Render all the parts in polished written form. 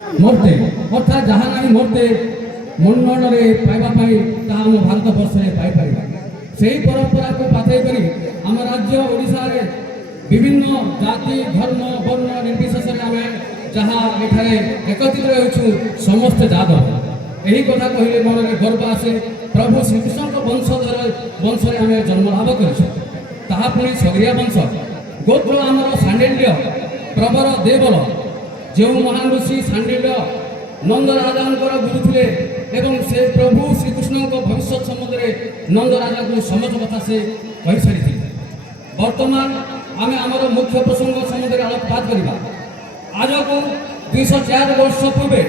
মরতে অর্থাৎ যাহা নাই মরতে মন্ডଳରେ ପାଇବା ପାଇଁ ତାହା ଆମ ଭାରତ ବର୍ଷରେ ପାଇପାରିବା। ସେହି ପରମ୍ପରାକୁ ପାଥେଇ କରି ଆମ ରାଜ୍ୟ ଓଡ଼ିଶାରେ ବିଭିନ୍ନ ଜାତି ଧର୍ମ ବର୍ଣ୍ଣ ନିର୍ବିଶେଷରେ ଆମେ ଯାହା ଏଠାରେ ଏକତ୍ରିତ ହେଉଛୁ ସମସ୍ତେ ଯାଦବ। ଏହି କଥା କହିଲେ ମନରେ ଗର୍ବ ଆସେ। ପ୍ରଭୁ ଶ୍ରୀକୃଷ୍ଣଙ୍କ ବଂଶରେ ଆମେ ଜନ୍ମ ଲାଭ କରିଛୁ। ତାହା ପୁଣି ସଗରିଆ ବଂଶ। ଗୋତ୍ର ଆମର ସାଣ୍ଡିଲ୍ୟ ପ୍ରବର ଦେବଲ। ଯେଉଁ ମହାନ ଋଷି ସାଣ୍ଡିଲ୍ୟ ନନ୍ଦ ରାଜାଙ୍କର ଗୁରୁ ଥିଲେ ଏବଂ ସେ ପ୍ରଭୁ ଶ୍ରୀକୃଷ୍ଣଙ୍କ ଭବିଷ୍ୟତ ସମ୍ବନ୍ଧରେ ନନ୍ଦ ରାଜାଙ୍କୁ ସମସ୍ତ କଥା ସେ କହିସାରିଥିଲେ। ବର୍ତ୍ତମାନ ଆମେ ଆମର ମୁଖ୍ୟ ପ୍ରସଙ୍ଗ ସମ୍ବନ୍ଧରେ ଆଲୋକପାତ କରିବା। ଆଜକୁ 204 ବର୍ଷ ପୂର୍ବେ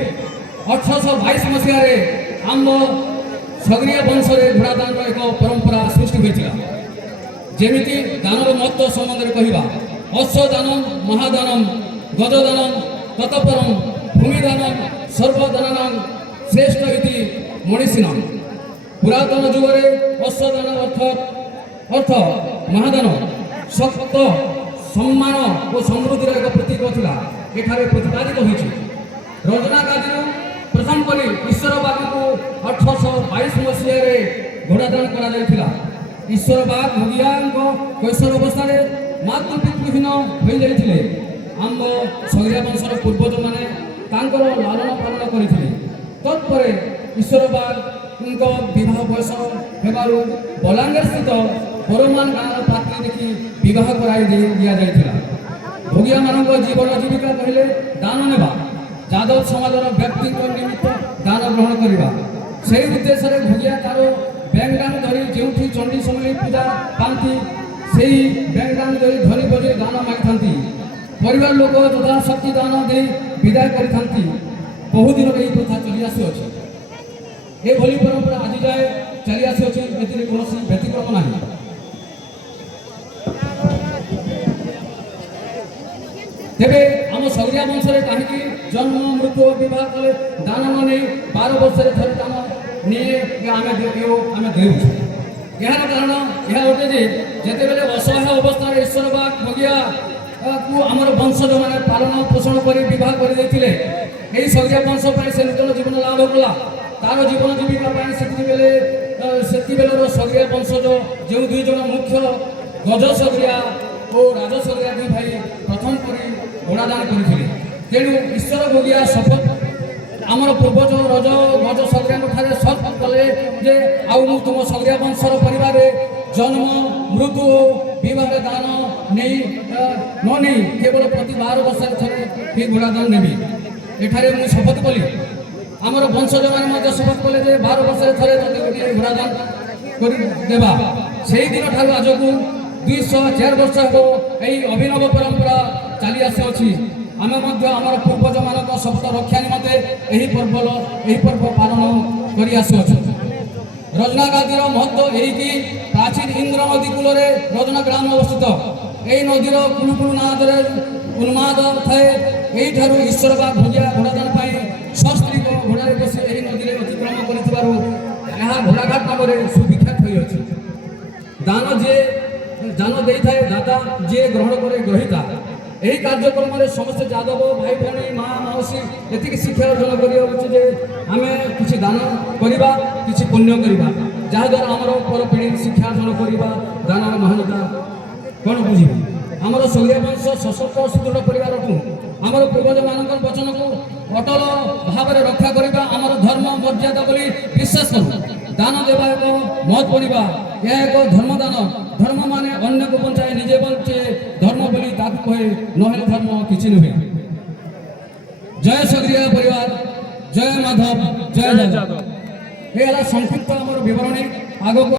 1822 ମସିହାରେ ଆମ ସଗରିଆ ବଂଶରେ ଘୋଡ଼ାଦାନର ଏକ ପରମ୍ପରା ସୃଷ୍ଟି ହୋଇଥିଲା। ଯେମିତି ଦାନର ମହତ୍ତ୍ୱ ସମ୍ବନ୍ଧରେ କହିବା, ଅଶ୍ୱଦାନମ ମହାଦାନମ ଗଜଦାନମ ତତଃପରମ ଭୂମିଦାନମ ସର୍ବଦାନମ ଶ୍ରେଷ୍ଠ ଇତି ମଣିଷୀନମ। ପୁରାତନ ଯୁଗରେ ଅଶ୍ୱଦାନ ଅର୍ଥ ମହାଦାନ ଶକ୍ତ ସମ୍ମାନ ଓ ସମୃଦ୍ଧିର ଏକ ପ୍ରତୀକ ଥିଲା। ଏଠାରେ ପ୍ରତିପାଦିତ ହୋଇଛି। ରଜନାଗାଦିରୁ ପ୍ରଥମ କରି ଈଶ୍ୱର ବାଗକୁ 1822 ମସିହାରେ ଘୋଡ଼ାଦାନ କରାଯାଇଥିଲା। ଈଶ୍ୱର ବାଗ ଭଗିଆଙ୍କ କୈଶୋର ଅବସ୍ଥାରେ ମାତୃପିତୃହୀନ ହୋଇଯାଇଥିଲେ। ଆମ ସଗରିଆ ବଂଶର ପୂର୍ବଜମାନେ ତାଙ୍କର ଲାଳନ ପାଳନ କରିଥିଲେ। ତତ୍ପରେ ଈଶ୍ୱର ବାଗଙ୍କ ବିବାହ ବୟସ ହେବାରୁ ବଲାଙ୍ଗୀର ସ୍ଥିତ ବରମାନ ଗାଁର ପାତ୍ରୀ ଦେଖି ବିବାହ କରାଇ ଦିଆଯାଇଥିଲା। ଭୋଗିଆମାନଙ୍କ ଜୀବନ ଜୀବିକା କହିଲେ ଦାନ ନେବା, ଯାଦବ ସମାଜର ବ୍ୟକ୍ତିଙ୍କ ନିମିତ୍ତ ଦାନ ଗ୍ରହଣ କରିବା। ସେହି ଉଦ୍ଦେଶ୍ୟରେ ଭୋଗିଆ ତାର ବ୍ୟାଙ୍ଗଡାନ ଧରି ଯେଉଁଠି ଚଣ୍ଡୀ ସମୟ ପୂଜା ପାଆନ୍ତି ସେହି ବ୍ୟାଙ୍ଗଡାନ ଧରି ଧରି ବଜେଇ ଦାନ ମାଗିଥାନ୍ତି। ପରିବାର ଲୋକ ଯଥାଶକ୍ତି ଦାନ ଦେଇ ବିଦାୟ କରିଥାନ୍ତି। ବହୁଦିନ ଏହି ପ୍ରଥା ଚଲି ଆସୁଅଛି। ଏଭଳି ପରମ୍ପରା ଆଜି ଯାଏ ଚାଲି ଆସୁଅଛି। ଏଥିରେ କୌଣସି ବ୍ୟତିକ୍ରମ ନାହିଁ। ତେବେ ଆମ ସଗରିଆ ବଂଶରେ କାହିଁକି ଜନ୍ମ ମୃତ୍ୟୁ ଓ ବିବାହ କଲେ ଦାନ ନ ନେଇ 12 ବର୍ଷରେ ଥରେ ଦାନ ନିଏ ଆମେ ଦେଉଛୁ? ଏହାର କାରଣ ଏହା ଅଟେ ଯେ ଯେତେବେଳେ ଅସହାୟ ଅବସ୍ଥାରେ ଈଶ୍ୱର ବାଗ ଭଗିଆକୁ ଆମର ବଂଶଜମାନେ ପାଳନ ପୋଷଣ କରି ବିବାହ କରିଦେଇଥିଲେ। ଏହି ସଗରିଆ ବଂଶ ପାଇଁ ସେ ନୂତନ ଜୀବନ ଲାଭ କଲା। ତାର ଜୀବନ ଜୀବିକା ପାଇଁ ସେତିବେଳର ସଗରିଆ ବଂଶଜ ଯେଉଁ 2 ଜଣ ମୁଖ୍ୟ ଗଜ ସଗରିଆ ଓ ରାଜ ସଗରିଆ 2 ଭାଇ ପ୍ରଥମ କରି ଘୋଡ଼ାଦାନ କରିଥିଲେ। ତେଣୁ ଈଶ୍ୱର ଭୋଗିଆ ଶପଥ ଆମର ପୂର୍ବଜ ରଜ ଗଜ ସଗରିଆଙ୍କ ଠାରେ ଶପଥ କଲେ ଯେ ଆଉ ମୁଁ ତୁମ ସଗରିଆ ବଂଶର ପରିବାରରେ ଜନ୍ମ ମୃତ୍ୟୁ ଓ ବିବାହରେ ଦାନ ନ ନେଇ କେବଳ ପ୍ରତି 12 ବର୍ଷରେ ଥରେ ଏ ଘୋଡ଼ାଦାନ ନେବି। ଏଠାରେ ମୁଁ ଶପଥ କଲି। ଆମର ବଂଶଜମାନେ ମଧ୍ୟ ଶପଥ କଲେ ଯେ 12 ବର୍ଷରେ ଥରେ ତତେ ଗୋଟିଏ ଘୋଡ଼ାଦାନ କରି ଦେବା। ସେହିଦିନ ଠାରୁ ଆଜକୁ 204 ବର୍ଷ ହେବ ଏହି ଅଭିନବ ପରମ୍ପରା ଚାଲି ଆସିଅଛି। ଆମେ ମଧ୍ୟ ଆମର ପୂର୍ବଜମାନଙ୍କ ଶପଥ ରକ୍ଷା ନିମନ୍ତେ ଏହି ପର୍ବ ପାଳନ କରି ଆସୁଅଛୁ। ରଜନାଗାଦିର ମହତ୍ତ୍ୱ ଏହିକି ପ୍ରାଚୀନ ଇନ୍ଦ୍ର ନଦୀ କୂଳରେ ରଜନା ଗ୍ରାମ ଅବସ୍ଥିତ। ଏହି ନଦୀର କୁଳୁକୁଳୁ ନାଦରେ ଉନ୍ମାଦ ଥାଏ। ଏହିଠାରୁ ଈଶ୍ୱର ବାଗ ଭୋଗିଆ ଘୋଡ଼ାଦାନ ପାଇଁ ସସ୍ତ୍ରୀକ ଘୋଡ଼ାରେ ବସି ଏହି ନଦୀରେ ଅତିକ୍ରମ କରିଥିବାରୁ ଏହା ଘୋଡ଼ାଘାଟ ନାମରେ ସୁବିଖ୍ୟାତ ହୋଇଅଛି। ଦାନ ଦେଇଥାଏ ଦାତା, ଯିଏ ଗ୍ରହଣ କରେ ଗ୍ରହୀତା। ଏହି କାର୍ଯ୍ୟକ୍ରମରେ ସମସ୍ତେ ଯାଦବ ଭାଇ ଭଉଣୀ ମା ମାଉସୀ ଏତିକି ଶିକ୍ଷା ଅର୍ଜନ କରିହେଉଛି ଯେ ଆମେ କିଛି ଦାନ କରିବା, କିଛି ପୁଣ୍ୟ କରିବା, ଯାହାଦ୍ୱାରା ଆମର ପରପିଢ଼ି ଶିକ୍ଷା ଅର୍ଜନ କରିବା ଦାନର ମହାନତା କ'ଣ ବୁଝିବେ। ଆମର ସଗରିଆ ବଂଶ ସଶକ୍ତ ସୁଦୃଢ଼ ପରିବାରକୁ ଆମର ପୂର୍ବଜମାନଙ୍କର ବଚନକୁ ଅଟଳ ଭାବରେ ରକ୍ଷା କରିବା ଆମର ଧର୍ମ ମର୍ଯ୍ୟାଦା ବୋଲି ବିଶ୍ୱାସ କରୁ। ଦାନ ଦେବା ଏକ ମହତ ପଡ଼ିବା, ଏହା ଏକ ଧର୍ମଦାନ। ଧର୍ମ ମାନେ ଅନ୍ୟକୁ ବଞ୍ଚାଏ, ନିଜେ ବଞ୍ଚେ ଧର୍ମ ବୋଲି ତାକୁ କହେ, ନହେଲେ ଧର୍ମ କିଛି ନୁହେଁ। ଜୟ ସଗରିଆ ପରିବାର, ଜୟ ମାଧବ, ଜୟ ଯାଦବ। ଏ ହେଲା ସଂକ୍ଷିପ୍ତ ଆମର ବିବରଣୀ। ଆଗକୁ